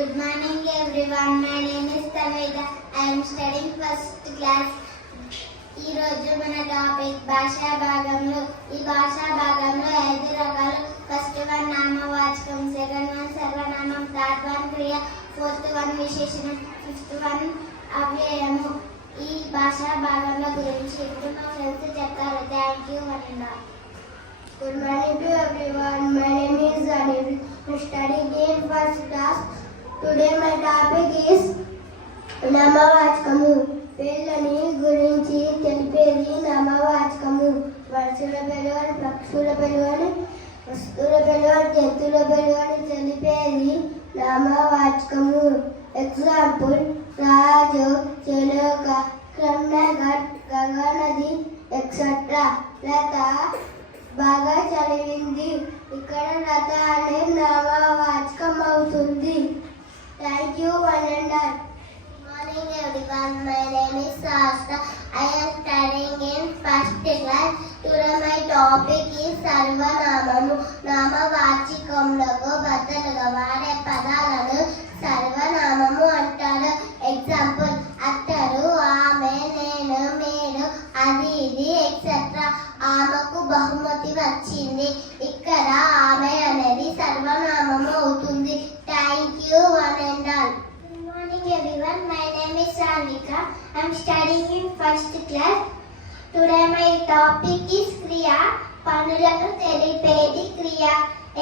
Good morning everyone. My name is Tanvida. I am studying first class. ఈ రోజు మన topic భాషా భాగంలో. ఈ భాషా భాగంలో 5 రకాలు. ఫస్ట్ వన్ నామవాచకం, సెకండ్ వన్ సర్వనామం, థర్డ్ వన్ క్రియ, ఫోర్త్ వన్ విశేషణం, ఫిఫ్త్ వన్ అవ్యయము. ఈ భాషా భాగంలో గురించి ఇప్పుడు మా ఫ్రెండ్స్ చెప్తారు. థ్యాంక్ యూ వనిందా. Good morning to everyone. My name is Anil. I am studying in first class. Today my topic is నామవాచకము. పేర్లని గురించి తెలిపేది నామవాచకము. వరుసల పేరు అని, పక్షుల పేరు అని, వస్తువుల పేరు అని, జంతువుల పేరు అని తెలిపేది నామవాచకము. ఎగ్జాంపుల్: రాజు, చిలుక, క్రమ్నగర్, గగనది, ఎక్సెట్రా. లత బాగా చదివింది. ఇక్కడ లత అనే నామవాచకం అవుతుంది. Thank you one and all. Morning everyone. My name is Sasha. I am studying in first class. Today my topic is సర్వనామము. నామవాచకములకు బదులుగా వాడే పదాలను సర్వనామము అంటారు. ఎగ్జాంపుల్: అతడు, ఆమె, నేను, మీరు, అది, ఇది, ఎక్సెట్రా. ఆమెకు బహుమతి వచ్చింది. ఇక్కడ ఆమె అనేది సర్వనామము అవుతుంది. Thank you one and all. Good morning everyone. My name is Sanika. I am studying in first class. Today my topic is క్రియ. పనులను తెలిపేది క్రియ.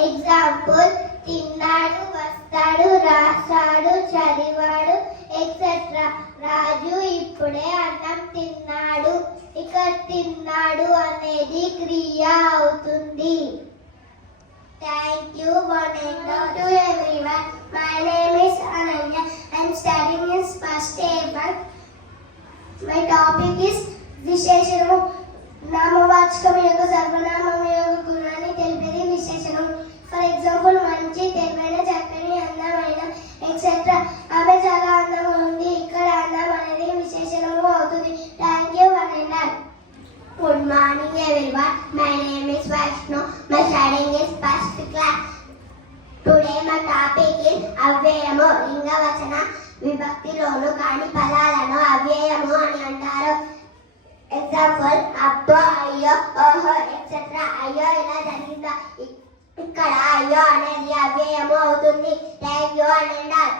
ఎగ్జాంపుల్: తిన్నాడు, వస్తాడు, రాశాడు, చదివాడు, ఎక్సెట్రా. రాజు ఇప్పుడే అన్నం తిన్నాడు. ఇక తిన్నాడు అనేది క్రియ అవుతుంది. Thank you one and all to everyone. My name is Ananya. I am studying in first A1. My topic is విశేషణము. నామవాచకం యొక్క సర్వనామం యొక్క గుణాన్ని తెలిపేది విశేషణం. ఫర్ ఎగ్జాంపుల్: మంచి, తెలివైన, చక్కని, అందమైన, ఎక్సెట్రా. ఆమె చాలా అందంగా ఉంది. ఇక్కడ అందం అనేది విశేషణము అవుతుంది. Thank you one and all. Good morning everyone. My name is Vaishnu. My studying is first class. Today my topic is అవ్యయము. లింగవచన విభక్తిలోను కాని పదాలను అవ్యయము అని అంటారు. ఎగ్జాంపుల్: అబ్బో, అయ్యో, ఓహో, ఎక్సెట్రా. అయ్యో ఇలా జరిగిందా. ఇక్కడ అయ్యో అనేది అవ్యయము అవుతుంది. Thank you and all.